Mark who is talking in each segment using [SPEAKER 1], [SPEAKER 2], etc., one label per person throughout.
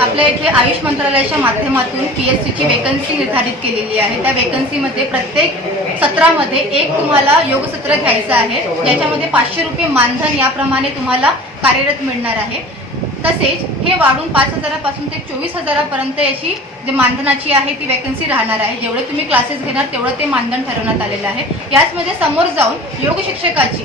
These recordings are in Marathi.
[SPEAKER 1] आपल्या इथे आयुष मंत्रालयाच्या माध्यमातून पी एस सीची वेकन्सी निर्धारित केलेली आहे. त्या वेकन्सीमध्ये प्रत्येक सत्रामध्ये एक तुम्हाला योग सत्र घ्यायचं आहे. ज्याच्यामध्ये पाचशे रुपये मानधन याप्रमाणे तुम्हाला कार्यरत मिळणार आहे. तसेच हे वाढून पाच हजारापासून ते चोवीस हजारापर्यंत याची जे मानधनाची आहे ती वेकन्सी राहणार आहे. जेवढे तुम्ही क्लासेस घेणार तेवढं ते मानधन ठरवण्यात आलेलं आहे. याचमध्ये समोर जाऊन योग शिक्षकाची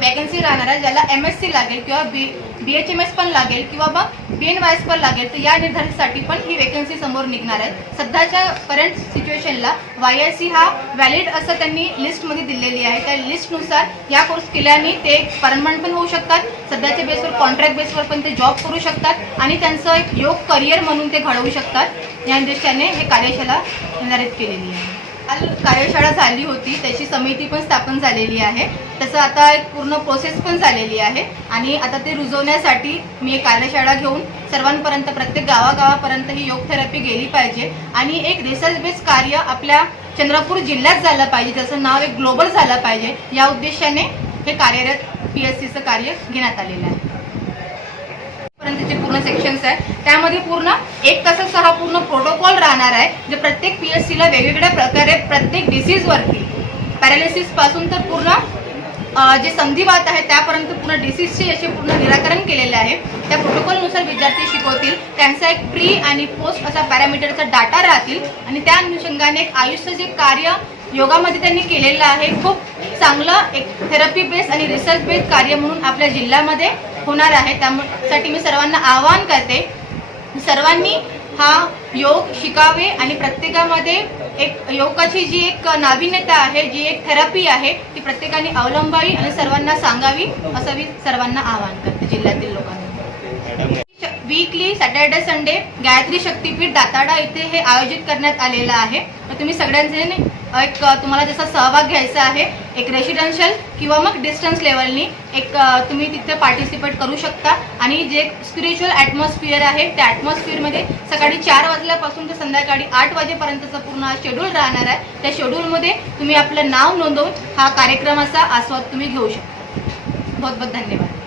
[SPEAKER 1] वॅकन्सी राहणार आहे ज्याला एम एस सी लागेल किंवा B B H M S पण लागेल किंवा मग बी एन वाय एस पण लागेल तर या निर्धारितसाठी पण ही वेकन्सी समोर निघणार आहे सध्याच्या करंट सिच्युएशनला वाय एस सी हा व्हॅलिड असं त्यांनी लिस्टमध्ये दिलेली आहे. त्या लिस्टनुसार या कोर्स केल्याने ते परमनंट पण होऊ शकतात सध्याच्या बेसवर कॉन्ट्रॅक्ट बेसवर पण ते जॉब करू शकतात आणि त्यांचं एक योग करिअर म्हणून ते घडवू शकतात. या दृष्टीने हे कार्यशाला निर्धारित केलेली आहे. काल कार्यशाळा झाली होती त्याची समिती पण स्थापन झालेली आहे. त्याचं आता एक पूर्ण प्रोसेस पण झालेली आहे. आणि आता ते रुजवण्यासाठी मी एक कार्यशाळा घेऊन सर्वांपर्यंत प्रत्येक गावागावापर्यंत ही योग थेरपी गेली पाहिजे. आणि एक रिसर्च बेस्ड कार्य आपल्या चंद्रपूर जिल्ह्यात झालं पाहिजे त्याचं नाव एक ग्लोबल झालं पाहिजे. या उद्देशाने हे कार्यरत पी एस सीचं कार्य घेण्यात आलेलं आहे. पर्यंतचे पूर्ण सेक्शन्स आहे त्यामध्ये पूर्ण एक तासाचा हा पूर्ण प्रोटोकॉल राहणार आहे जे प्रत्येक पी एस सीला वेगवेगळ्या प्रकारे प्रत्येक डिसीजवरती पॅरालिसिसपासून तर पूर्ण जे संधिवात आहे त्यापर्यंत पूर्ण डिसीजचे याचे पूर्ण निराकरण केलेले आहे. त्या प्रोटोकॉलनुसार विद्यार्थी शिकवतील त्यांचा एक प्री आणि पोस्ट असा पॅरामीटरचा डाटा राहतील आणि त्या अनुषंगाने एक आयुष्य जे कार्य योगामध्ये त्यांनी केलेलं आहे खूप चांगलं एक थेरपी बेस्ड आणि रिसर्च बेस्ड कार्य म्हणून आपल्या जिल्ह्यामध्ये होणार आहे. त्यासाठी मी सर्वांना आवाहन करते सर्वांनी हा योग शिकावे आणि प्रत्येकामध्ये एक योगाची जी एक नाविन्यता आहे जी एक थेरपी आहे ती प्रत्येकाने अवलंबावी आणि सर्वांना सांगावी असं मी सर्वांना आवाहन करते जिल्ह्यातील लोकांना. Weekly Saturday Sunday Gayatri Shaktipeeth Datada इथे हे आयोजित करण्यात आलेलं आहे. तर तुम्ही सगळ्यांचे एक तुम्हाला जसा सहभाग घ्यायचा आहे एक रेसिडेन्शियल किंवा मग डिस्टन्स लेवलनी एक तुम्ही तिथे पार्टिसिपेट करू शकता. आणि जे स्पिरिच्युअल ॲटमॉस्फिअर आहे त्या ॲटमॉस्फिअरमध्ये सकाळी चार वाजल्यापासून ते संध्याकाळी आठ वाजेपर्यंतचा पूर्ण शेड्यूल राहणार आहे. त्या शेड्यूलमध्ये तुम्ही आपलं नाव नोंदवून हा कार्यक्रमाचा आस्वाद तुम्ही घेऊ शकता. बहुत बहुत धन्यवाद.